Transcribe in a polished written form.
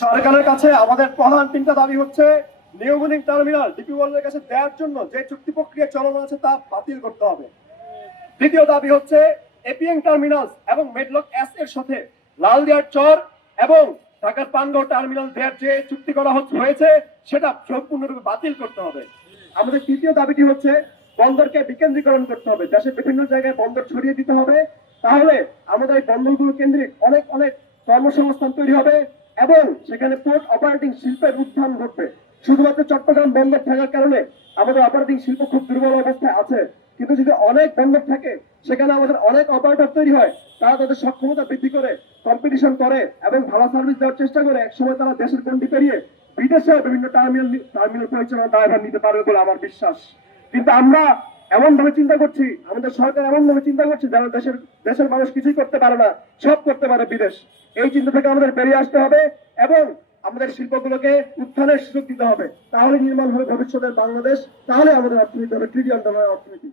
সরকারের কাছে আমাদের প্রধান তিনটা দাবি হচ্ছে নিউ বিল্ডিং টার্মিনাল ডিপি ওয়ার্ল্ডের কাছে দেওয়ার জন্য যে চুক্তি প্রক্রিয়া চলমান আছে তা বাতিল করতে হবে। দ্বিতীয় দাবি হচ্ছে এপিএং টার্মিনাল এবং মেডলক এস এর সাথে লালদিয়ার চর এবং ঢাকার পানগাঁও টার্মিনাল দেওয়ার যে চুক্তি করা হয়েছে সেটা সম্পূর্ণরূপে বাতিল করতে হবে। আমাদের তৃতীয় দাবিটি হচ্ছে বন্দরকে বিকেন্দ্রীকরণ করতে হবে, দেশের বিভিন্ন জায়গায় বন্দর ছড়িয়ে দিতে হবে, তাহলে আমাদের এই বন্দরগুলো কেন্দ্রিক অনেক অনেক কর্মসংস্থান তৈরি হবে এবং সেখানে পোর্ট অপারেটিং শিল্পের উত্থান ঘটবে। শুধুমাত্র চট্টগ্রাম বন্দর থাকার কারণে আমাদের অপারেটিং শিল্প খুব দুর্বল অবস্থায় আছে, কিন্তু যদি অনেক বন্দর থাকে সেখানে আমাদের অনেক অপারেটর তৈরি হয়, তারা তাদের সক্ষমতা বৃদ্ধি করে কম্পিটিশন করে এবং ভালো সার্ভিস দেওয়ার চেষ্টা করে একসময় তারা দেশের গণ্ডি পেরিয়ে বিদেশে বিভিন্ন টার্মিনাল পরিচালনা দায়ভার নিতে পারবে বলে আমার বিশ্বাস। কিন্তু আমরা এমন ভাবে চিন্তা করছি, আমাদের সরকার এমন ভাবে চিন্তা করছে যেন দেশের মানুষ কিছুই করতে পারে না, সব করতে পারে বিদেশ। এই চিন্তা থেকে আমাদের বেরিয়ে আসতে হবে এবং আমাদের শিল্পগুলোকে উত্থানের সুযোগ দিতে হবে, তাহলে নির্মাণ হবে ভবিষ্যতের বাংলাদেশ, তাহলে আমাদের অর্থনীতি হবে ট্রিলিয়ন ডলারের অর্থনীতি।